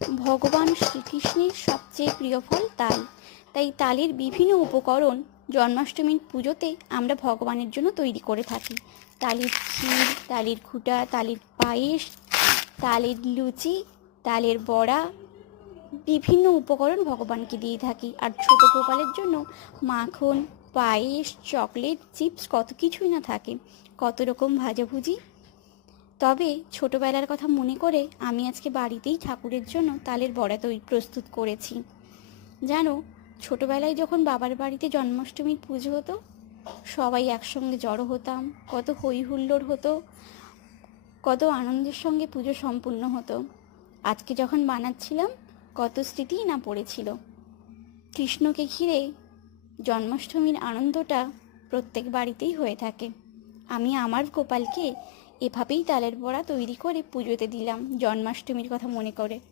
ভগবান শ্রীকৃষ্ণের সবচেয়ে প্রিয় ফল তাল। তাই তালের বিভিন্ন উপকরণ জন্মাষ্টমীর পুজোতে আমরা ভগবানের জন্য তৈরি করে থাকি। তালের ক্ষীর, তালের ঘুঁটা, তালের পায়েস, তালের লুচি, তালের বড়া, বিভিন্ন উপকরণ ভগবানকে দিয়ে থাকি। আর ছোটো গোপালের জন্য মাখন, পায়েস, চকলেট, চিপস, কত কিছুই না থাকে, কত রকম ভাজাভুজি। তবে ছোটোবেলার কথা মনে করে আমি আজকে বাড়িতেই ঠাকুরের জন্য তালের বড়া প্রস্তুত করেছি। জানো, ছোটোবেলায় যখন বাবার বাড়িতে জন্মাষ্টমীর পুজো হতো, সবাই একসঙ্গে জড়ো হতাম, কত হই হুল্লোড় হতো, কত আনন্দের সঙ্গে পুজো সম্পূর্ণ হতো। আজকে যখন বানাচ্ছিলাম, কত স্মৃতিই না পড়েছিল। কৃষ্ণকে ঘিরে জন্মাষ্টমীর আনন্দটা প্রত্যেক বাড়িতেই হয়ে থাকে। আমি আমার গোপালকে এভাবেই তালের বড়া তৈরি করে পুজোতে দিলাম জন্মাষ্টমীর কথা মনে করে।